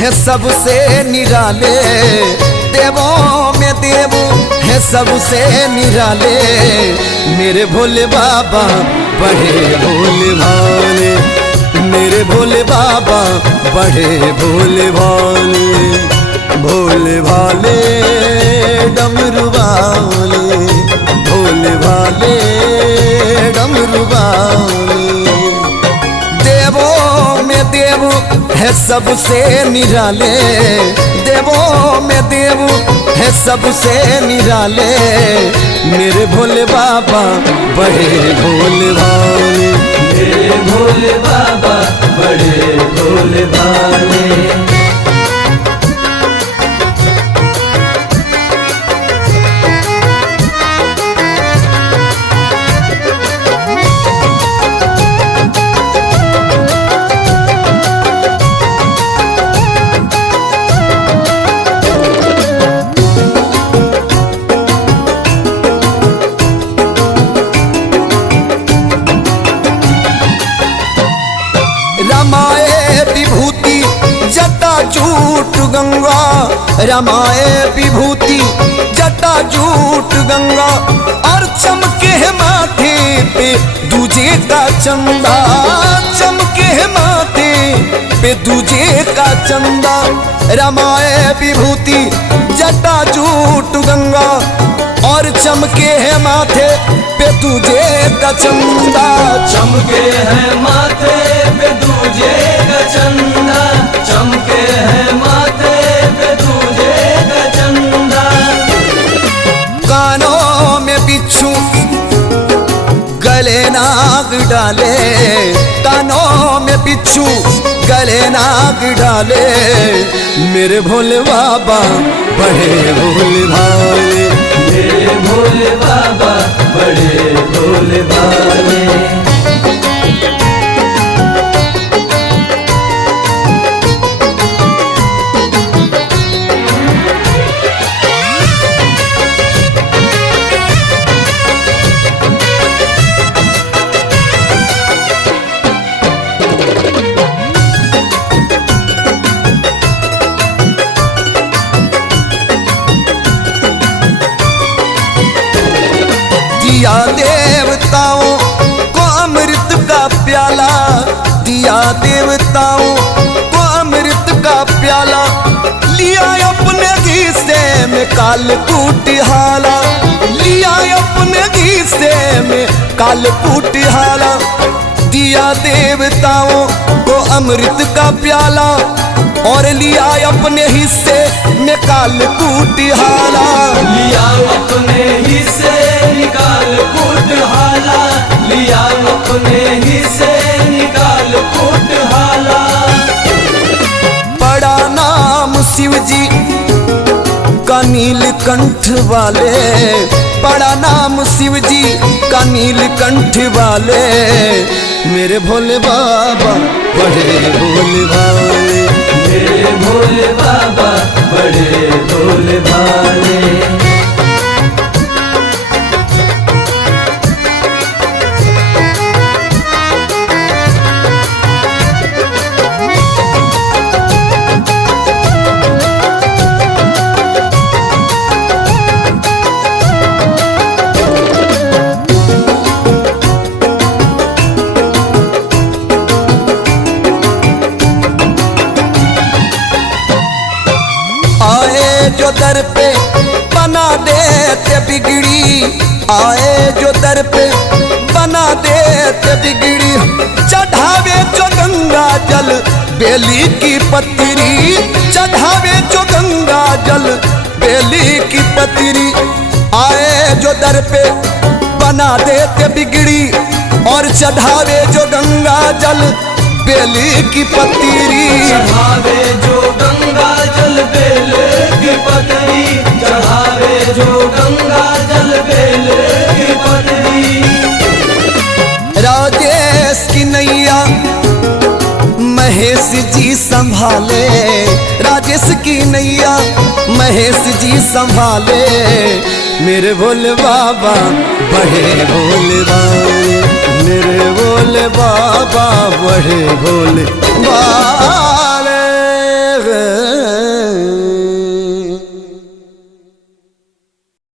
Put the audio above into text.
है सबसे निराले, देवों में देव है सबसे निराले। मेरे भोले बाबा बड़े भोले भाले, मेरे भोले बाबा बड़े भोले भाले। भोले भाले डमरू वाले, भोले भाले डमरू वाले। देवों में देव है सबसे निराले, देवों में देव है सबसे निराले। मेरे भोले बाबा बड़े भोले भाले, मेरे भोले बाबा बड़े भोले भाले। रमाए विभूति जटा जूट गंगा, रमाए विभूति जटा जूट गंगा। और चमके है माथे पे दूजे का चंदा, चमके है माथे पे दूजे का चंदा। रमाए विभूति जटा जूट गंगा, और चमके है माथे पे दूजे का चंदा। चमके है माथे पे दूजे का चंदा, चमके है माथे पे दूजे का चंदा। कानों में बिच्छू गले नाग डाले, कानों में बिच्छू गले नाग डाले। मेरे भोले बाबा बड़े भोले भाले, मेरे भोले बाबा बड़े भोले भाले। दिया देवताओं को अमृत का प्याला, दिया देवताओं को अमृत का प्याला। लिया अपने गीसे में कालकूट हाला, लिया अपने गीसे में कालकूट हाला। दिया देवताओं को अमृत का प्याला, और लिया अपने हिस्से में कालकूट हाला। लिया अपने हिस्से निकाल कूट हाला, लिया अपने हिस्से निकाल कूट हाला। बड़ा नाम शिव जी का नीलकंठ वाले, बड़ा नाम शिव जी का नीलकंठ वाले। मेरे भोले बाबा बड़े भोले भाले, मेरे भोले बाबा बड़े भोले भाले। जो दर पे बना देते बिगड़ी, आए जो दर पे बना देते बिगड़ी। चढ़ावे जो गंगा जल बेली की पत्ती चढ़ावे जो गंगा जल, बेली की पत्ती आए जो दर पे बना देते बिगड़ी, और चढ़ावे जो गंगा जल बेली की पत्ती, चढ़ावे जो गंगा जल बेले की पतरी, चढ़ावे जो गंगा जल बेले की पतरी। राजेश की नैया महेश जी संभाले, राजेश की नैया महेश जी संभाले, मेरे भोले बाबा बड़े भोले बाबा, मेरे भोले बाबा बड़े भोले बाबा।